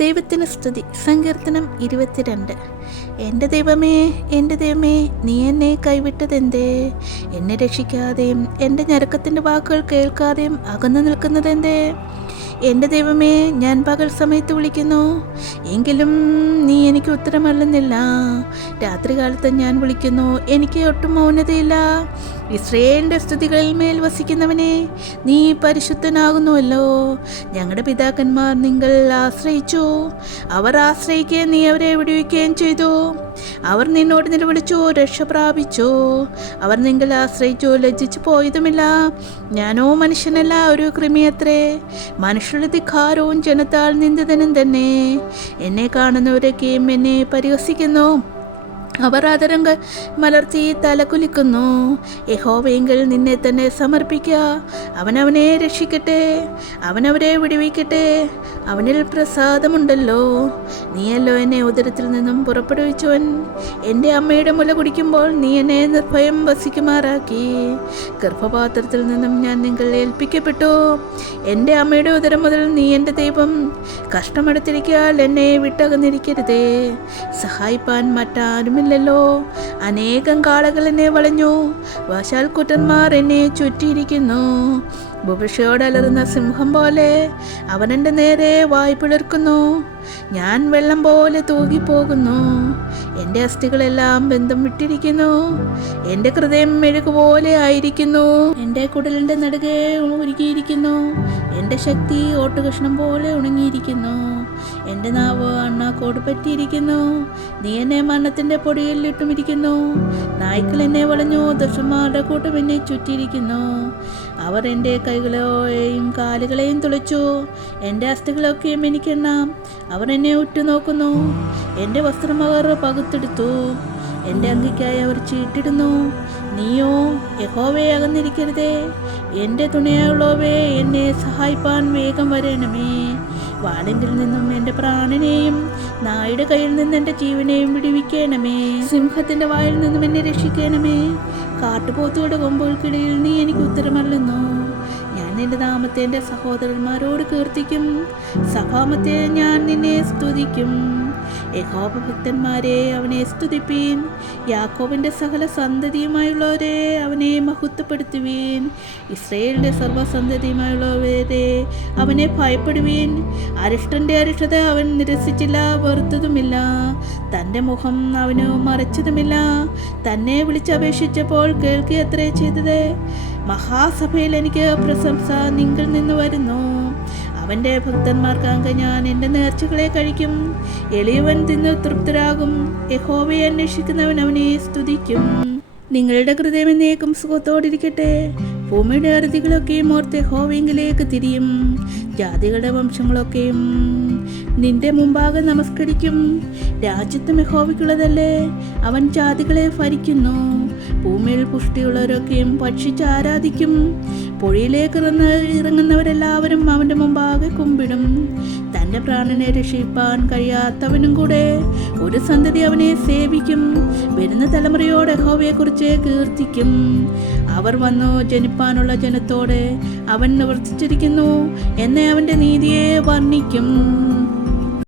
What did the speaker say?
ദൈവത്തിന് സ്തുതി. സങ്കീർത്തനം 22. എൻ്റെ ദൈവമേ, എൻ്റെ ദൈവമേ, നീ എന്നെ കൈവിട്ടതെന്തേ? എന്നെ രക്ഷിക്കാതെയും എൻ്റെ ഞരക്കത്തിൻ്റെ വാക്കുകൾ കേൾക്കാതെയും അകന്നു നിൽക്കുന്നതെന്തേ? എൻ്റെ ദൈവമേ, ഞാൻ പകൽ സമയത്ത് വിളിക്കുന്നു, എങ്കിലും നീ എനിക്ക് ഉത്തരമല്ലുന്നില്ല. രാത്രികാലത്ത് ഞാൻ വിളിക്കുന്നു, എനിക്ക് ഒട്ടും മൗനതയില്ല. ഇസ്രയേലിൻ്റെ സ്തുതികളിൽ മേൽ വസിക്കുന്നവനെ, നീ പരിശുദ്ധനാകുന്നുവല്ലോ. ഞങ്ങളുടെ പിതാക്കന്മാർ നിങ്ങൾ ആശ്രയിച്ചു, അവർ ആശ്രയിക്കുകയും നീ അവരെ വിടുവിക്കുകയും ചെയ്തു. അവർ നിന്നോട് നിലവിളിച്ചു, രക്ഷ പ്രാപിച്ചു. അവർ നിങ്ങൾ ആശ്രയിച്ചു, ലജ്ജിച്ചു പോയതുമില്ല. ഞാനോ മനുഷ്യനല്ല, ഒരു കൃമിയത്രേ, മനുഷ്യരുടെ ധിക്കാരവും ജനത്താൽ നിന്ദിതനും തന്നെ. എന്നെ കാണുന്നവരൊക്കെയും എന്നെ പരിഹസിക്കുന്നു. അവർ അതരം മലർത്തി തലകുലിക്കുന്നു. യഹോവയെങ്കിൽ നിന്നെ തന്നെ സമർപ്പിക്കുക. അവനവനെ രക്ഷിക്കട്ടെ, അവനവരെ വിടുവിക്കട്ടെ. അവനിൽ പ്രസാദമുണ്ടല്ലോ. നീയല്ലോ എന്നെ ഉദരത്തിൽ നിന്നും പുറപ്പെടുവിച്ചവൻ. എൻ്റെ അമ്മയുടെ മുല കുടിക്കുമ്പോൾ നീ എന്നെ നിർഭയം വസിക്കുമാറാക്കി. ഗർഭപാത്രത്തിൽ നിന്നും ഞാൻ നിങ്ങൾ ഏൽപ്പിക്കപ്പെട്ടു. എൻ്റെ അമ്മയുടെ ഉദരം മുതൽ നീ എൻ്റെ ദൈവം. കഷ്ടമെടുത്തിരിക്കാൽ എന്നെ വിട്ടകന്നിരിക്കരുതേ. സഹായിപ്പാൻ മറ്റാരുമില്ലല്ലോ. അനേകം കാളകൾ എന്നെ വളഞ്ഞു, വാശാൽ കുറ്റന്മാർ എന്നെ ചുറ്റിയിരിക്കുന്നു. ഭൂഭിഷയോട് അലറുന്ന സിംഹം പോലെ അവൻ എൻ്റെ നേരെ വായ് പിളർക്കുന്നു. ഞാൻ വെള്ളം പോലെ തൂകിപ്പോകുന്നു. എൻ്റെ അസ്ഥികളെല്ലാം ബന്ധം വിട്ടിരിക്കുന്നു. എൻ്റെ ഹൃദയം മെഴുകുപോലെ ആയിരിക്കുന്നു. എൻ്റെ കുടലിൻ്റെ നടുകെ ഉരുകിയിരിക്കുന്നു. എൻ്റെ ശക്തി ഓട്ടുകഷ്ണം പോലെ ഉണങ്ങിയിരിക്കുന്നു. എൻ്റെ നാവ് അണ്ണാക്കോട് പറ്റിയിരിക്കുന്നു. നീ എന്നെ മരണത്തിൻ്റെ പൊടിയിൽ ഇട്ടുമിരിക്കുന്നു. നായ്ക്കൾ എന്നെ വളഞ്ഞു, ദുഷ്ടന്മാരുടെ കൂട്ടം എന്നെ ചുറ്റിയിരിക്കുന്നു. അവർ എൻ്റെ കൈകളെയും കാലുകളെയും തുളച്ചു. എൻ്റെ അസ്ഥികളൊക്കെയും എനിക്കെണ്ണാം. അവർ എന്നെ ഉറ്റുനോക്കുന്നു. എൻ്റെ വസ്ത്രം അവർ പകുത്തെടുത്തു. എൻ്റെ അങ്കിക്കായി അവർ ചീട്ടിടുന്നു. നീയോ യഹോവയെ അകന്നിരിക്കരുതേ. എൻ്റെ തുണയായുള്ളവേ, എന്നെ സഹായിപ്പാൻ വേഗം വരണമേ. വാളിങ്കിൽ നിന്നും എൻ്റെ പ്രാണനെയും നായുടെ കയ്യിൽ നിന്ന് എൻ്റെ ജീവനെയും വിടുവിക്കണമേ. സിംഹത്തിൻ്റെ വായിൽ നിന്നും എന്നെ രക്ഷിക്കണമേ. കാട്ടുപോത്തുകളുടെ കൊമ്പുകൾക്കിടയിൽ നീ എനിക്ക് ഉത്തരമല്ലുന്നു. ഞാൻ നിന്റെ നാമത്തെ എൻ്റെ സഹോദരന്മാരോട് കീർത്തിക്കും. സഭാമത്തെ ഞാൻ നിന്നെ സ്തുതിക്കും. യഹോവ ഭക്തന്മാരെ, അവനെ സ്തുതിപ്പീൻ. യാക്കോബിൻ്റെ സകല സന്തതിയുമായുള്ളവരെ അവനെ മഹത്വപ്പെടുത്തുവീൻ. ഇസ്രയേലിൻ്റെ സർവ്വസന്തതിയുമായുള്ളവരെ അവനെ ഭയപ്പെടുവീൻ. അരിഷ്ടൻ്റെ അരിഷ്ടത അവൻ നിരസിച്ചില്ല, വെറുത്തതുമില്ല. തൻ്റെ മുഖം അവന് മറച്ചതുമില്ല. തന്നെ വിളിച്ചപേക്ഷിച്ചപ്പോൾ കേൾക്കുകയത്രേ ചെയ്തത്. മഹാസഭയിൽ എനിക്ക് പ്രശംസ നിങ്ങൾ നിന്ന് വരുന്നു. അവൻ്റെ ഭക്തന്മാർക്കാകെ ഞാൻ എൻ്റെ നേർച്ചകളെ കഴിക്കും. എളിയവൻ തിന്ന് തൃപ്തരാകും. യഹോവയെ അന്വേഷിക്കുന്നവൻ അവനെ സ്തുതിക്കും. നിങ്ങളുടെ ഹൃദയം എന്നേക്കും സുഖത്തോടിരിക്കട്ടെ. ഭൂമിയുടെ അറുതികളൊക്കെയും ഓർത്ത് യഹോവയെങ്കിലേക്ക് തിരിയും. ജാതികളുടെ വംശങ്ങളൊക്കെയും നിന്റെ മുമ്പാകെ നമസ്കരിക്കും. രാജ്യത്വം യഹോവയ്ക്കുള്ളതല്ലേ, അവൻ ജാതികളെ ഭരിക്കുന്നു. ഭൂമിയിൽ പുഷ്ടിയുള്ളവരൊക്കെയും ഭക്ഷിച്ച് ആരാധിക്കും. പുഴയിലേക്ക് ഇറങ്ങുന്നവരെല്ലാവരും അവൻ്റെ മുമ്പാകെ കുമ്പിടും. തൻ്റെ പ്രാണനെ രക്ഷിപ്പാൻ കഴിയാത്തവനും കൂടെ ഒരു സന്തതി അവനെ സേവിക്കും. വരുന്ന തലമുറയോട് യഹോവയെക്കുറിച്ച് കീർത്തിക്കും. അവർ വന്നു ജനിപ്പാനുള്ള ജനത്തോടെ അവൻ നിവർത്തിച്ചിരിക്കുന്നു എന്നെ അവൻ്റെ നീതിയെ വർണ്ണിക്കും.